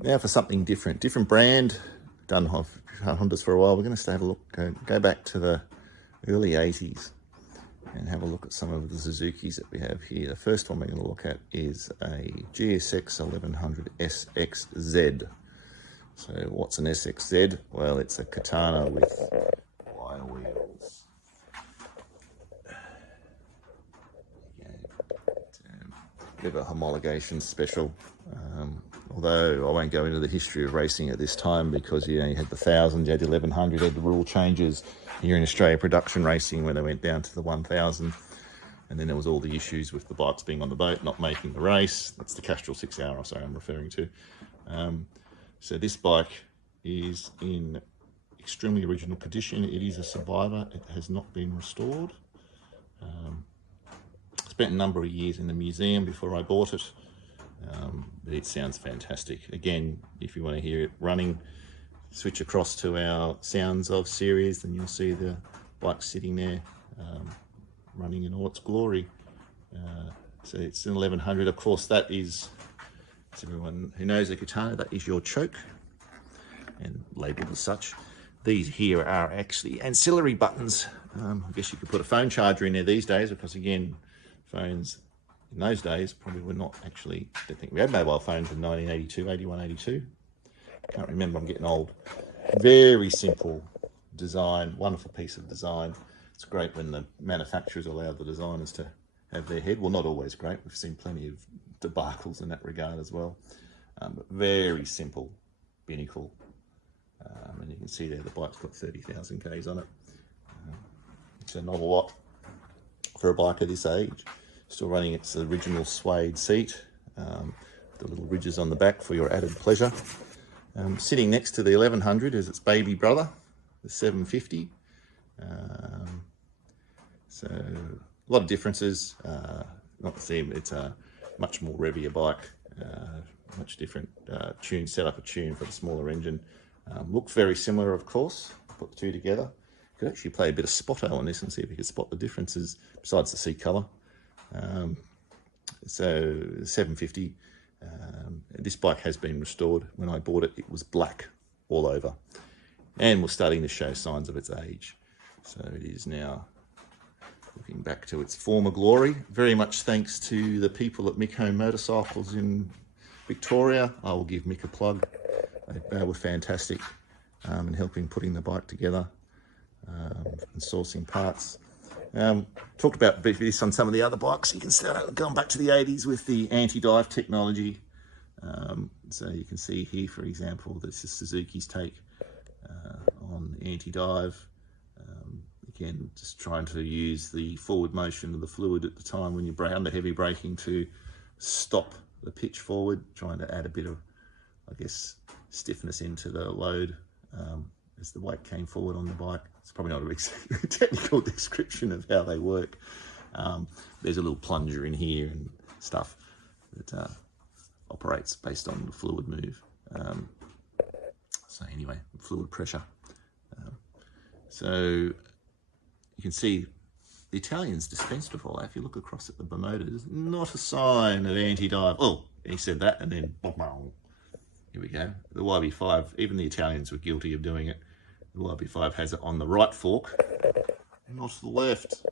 Now for something different brand. Done Hondas for a while. We're going to have a look, go back to the early 80s and have a look at some of the Suzukis that we have here. The first one we're going to look at is a GSX1100SXZ. So what's an SXZ? Well, it's a Katana with wire wheels. Bit of a homologation special. Although I won't go into the history of racing at this time, because you had the 1000, you had the 1100, you had the rule changes here in Australia, production racing, when they went down to the 1000, and then there was all the issues with the bikes being on the boat, not making the race. That's the Castrol 6-hour, I'm referring to. So this bike is in extremely original condition. It is a survivor. It has not been restored. Spent a number of years in the museum before I bought it. But it sounds fantastic. Again, if you want to hear it running, switch across to our Sounds of series, and you'll see the bike sitting there running in all its glory. So it's an 1100. Of course, that is, as everyone who knows a Katana, that is your choke, and labelled as such. These here are actually ancillary buttons. I guess you could put a phone charger in there these days, because again, phones in those days probably were not actually, I don't think we had mobile phones in 1982, 81, 82. Can't remember, I'm getting old. Very simple design, wonderful piece of design. It's great when the manufacturers allow the designers to have their head. Well, not always great. We've seen plenty of debacles in that regard as well. But very simple binnacle. And you can see there the bike's got 30,000 Ks on it. So not a lot for a bike of this age. Still running its original suede seat, the little ridges on the back for your added pleasure. Sitting next to the 1100 is its baby brother, the 750. So a lot of differences, not the same. It's a much more revvier bike, much different tune, set up a tune for the smaller engine. Looks very similar, of course. Put the two together. Could actually play a bit of Spotto on this and see if you could spot the differences besides the seat colour. So 750, this bike has been restored. When I bought it, it was black all over, and was starting to show signs of its age. So it is now looking back to its former glory, very much thanks to the people at Mick Home Motorcycles in Victoria. I will give Mick a plug. They were fantastic in helping putting the bike together and sourcing parts. Talked about this on some of the other bikes. You can start going back to the 80s with the anti-dive technology. So you can see here, for example, this is Suzuki's take on anti-dive. Again, just trying to use the forward motion of the fluid at the time when you're under heavy braking to stop the pitch forward, trying to add a bit of, I guess, stiffness into the load as the weight came forward on the bike. It's probably not a technical description of how they work. There's a little plunger in here and stuff that operates based on the fluid move. So anyway, fluid pressure. So you can see the Italians dispensed with all that. If you look across at the Bermuda, there's not a sign of anti-dive. Oh, he said that, and then here we go. The YB5, even the Italians were guilty of doing it. The YB5 has it on the right fork and not the left.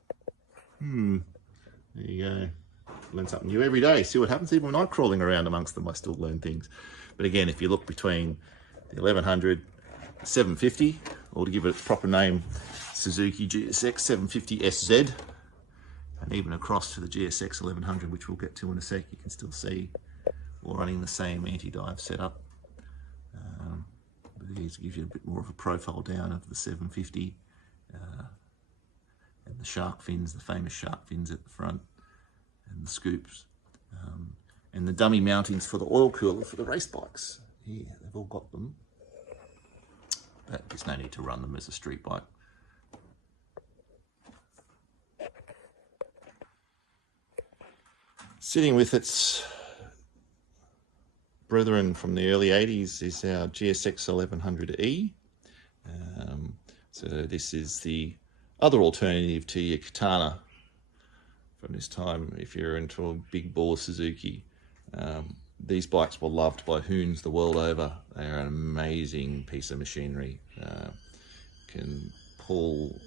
There you go. Learn something new every day. See what happens. Even when I'm crawling around amongst them, I still learn things. But again, if you look between the 1100, 750, or to give it its proper name, Suzuki GSX1100SXZ, and even across to the GSX1100, which we'll get to in a sec, you can still see we're running the same anti-dive setup. But these give you a bit more of a profile down of the 750 and the shark fins, the famous shark fins at the front, and the scoops, and the dummy mountings for the oil cooler for the race bikes. Yeah, they've all got them, but there's no need to run them as a street bike. Sitting with its brethren from the early 80s is our GSX1100E. So this is the other alternative to your Katana from this time if you're into a big bore Suzuki. These bikes were loved by hoons the world over. They are an amazing piece of machinery. Can pull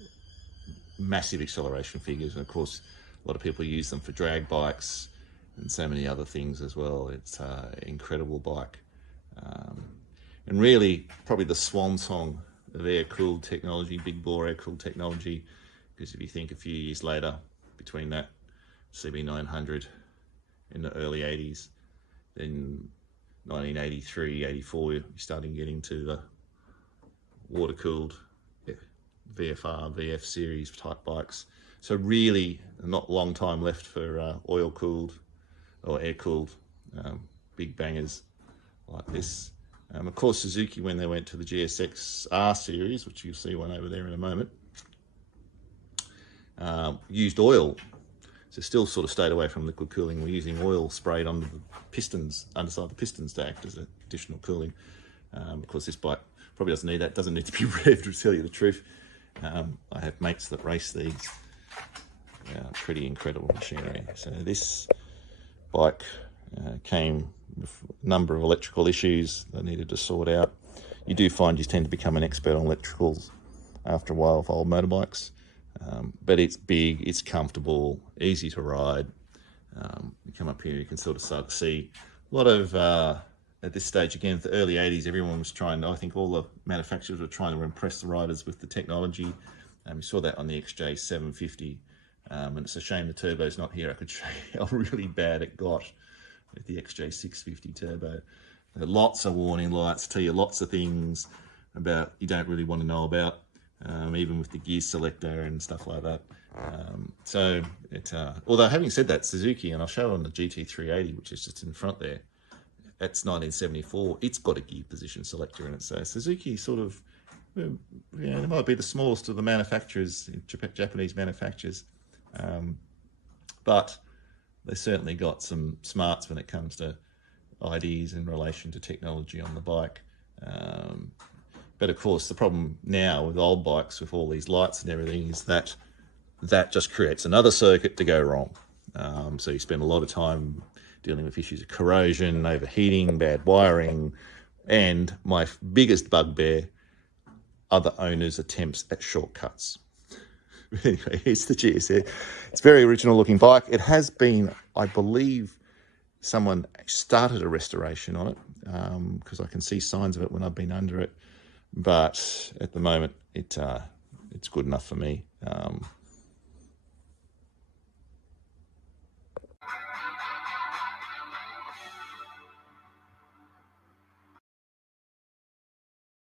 massive acceleration figures, and of course a lot of people use them for drag bikes and so many other things as well. It's an incredible bike, and really probably the swan song of air-cooled technology, big bore air-cooled technology, because if you think a few years later, between that CB900 in the early 80s, then 1983, 84, you're starting getting to the water-cooled VFR, VF series type bikes. So really not a long time left for oil-cooled or air-cooled big bangers like this. Of course, Suzuki, when they went to the GSX-R series, which you'll see one over there in a moment, used oil. So still sort of stayed away from liquid cooling. We're using oil sprayed under the pistons, underside the pistons, to act as additional cooling. Of course, this bike probably doesn't need that. Doesn't need to be revved, to tell you the truth. I have mates that race these. Pretty incredible machinery. So this bike came with a number of electrical issues that needed to sort out. You do find you tend to become an expert on electricals after a while with old motorbikes. But it's big, it's comfortable, easy to ride. You come up here, you can sort of start to see a lot of, at this stage, again, the early 80s, everyone was trying to, I think all the manufacturers were trying to impress the riders with the technology. We saw that on the XJ750, and it's a shame the turbo's not here. I could show you how really bad it got with the XJ650 turbo. Lots of warning lights, tell you lots of things about you don't really want to know about. Even with the gear selector and stuff like that. Although having said that, Suzuki, and I'll show on the GT380, which is just in front there, that's 1974, it's got a gear position selector in it. So Suzuki sort of, it might be the smallest of the manufacturers, Japanese manufacturers, but they certainly got some smarts when it comes to ideas in relation to technology on the bike. But of course, the problem now with old bikes, with all these lights and everything, is that just creates another circuit to go wrong. So you spend a lot of time dealing with issues of corrosion, overheating, bad wiring, and my biggest bugbear, other owners' attempts at shortcuts. Anyway, here's the GSX. It's a very original looking bike. It has been, I believe, someone started a restoration on it, because I can see signs of it when I've been under it. But at the moment, it's good enough for me.